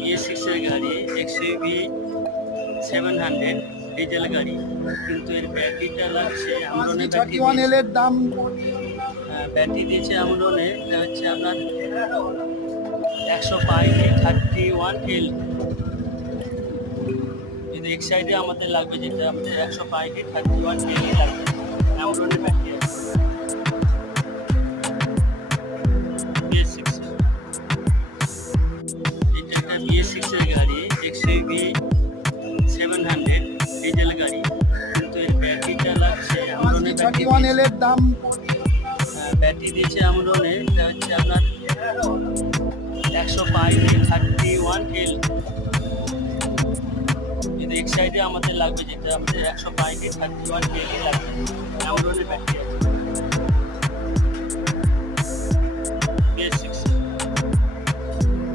BS6 এর গাড়ি XUV 700 diesel গাড়ি, কিন্তু এর ব্যাটারিটা লাগছে আমরনের ব্যাটারি। 31L এর দাম ব্যাটারি দিয়েছে আমরনে, এটা হচ্ছে আপনার 105 31L। কিন্তু এক সাইডে আমাদের লাগবে, যেটা আমাদের 105 31L লাগবে, আমরনের ব্যাটারি আছে BS6 এর। এটা একটা BS6 এর গাড়ি XUV 700 ডিজেল গাড়ি, কিন্তু এর ব্যাটারিটা লাগছে আমরনের ব্যাটারি। 31L এর দাম ব্যাটারি দিয়েছে আমরনে, এটা হচ্ছে আপনার 105 31L। কিন্তু এক সাইডে আমাদের লাগবে, যেটা আমাদের 105 31L লাগবে, আমরনের ব্যাটারি আছে BS6।